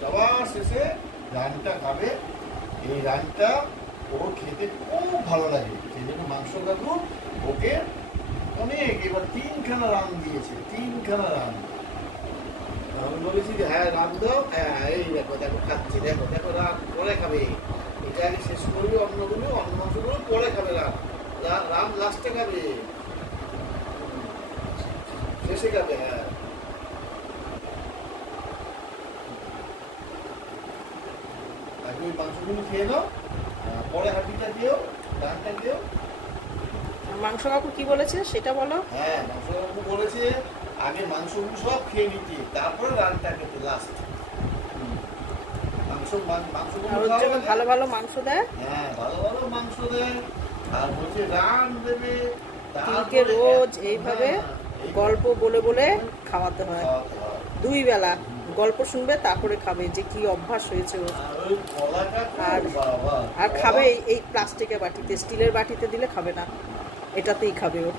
সবার শেষে রানটা খাবে। এই রানটা ওর খেতে খুব ভালো লাগে, সেই জন্য মাংস কাকু ওকে অনেক এবার 3খানা রান দিয়েছে, 3খানা রান। আমি বলেছি যে হ্যাঁ রান দাও, হ্যাঁ এই দেখো দেখো খাচ্ছে, দেখো দেখো রান পরে খাবে, এটা আগে শেষ করবে, অন্যগুলো অন্য মাংসগুলো পরে খাবে, রান রান লাস্টে খাবে, শেষে খাবে। হ্যাঁ আগে ওই মাংসগুলো খেয়ে নাও, পরে হাঁটিটা দিও, রানটা দিও। মাংস কাকু কি বলেছে সেটা বলো। হ্যাঁ মাংস কাকু বলেছে আগে মাংসগুলো সব খেয়ে নিতে, তারপরে রানটা খেতে লাস্ট। মাংসগুলো ভালো ভালো মাংস দেয়, হ্যাঁ ভালো ভালো মাংস দেয়, আর বলছে রান দেবে। তিলকে রোজ এইভাবে গল্প বলে বলে খাওয়াতে হয়, 2 বেলা গল্প শুনবে তারপরে খাবে, যে কি অভ্যাস হয়েছে ওর। আর খাবে এই প্লাস্টিকের বাটিতে, স্টিলের বাটিতে দিলে খাবে না, এটাতেই খাবে ও।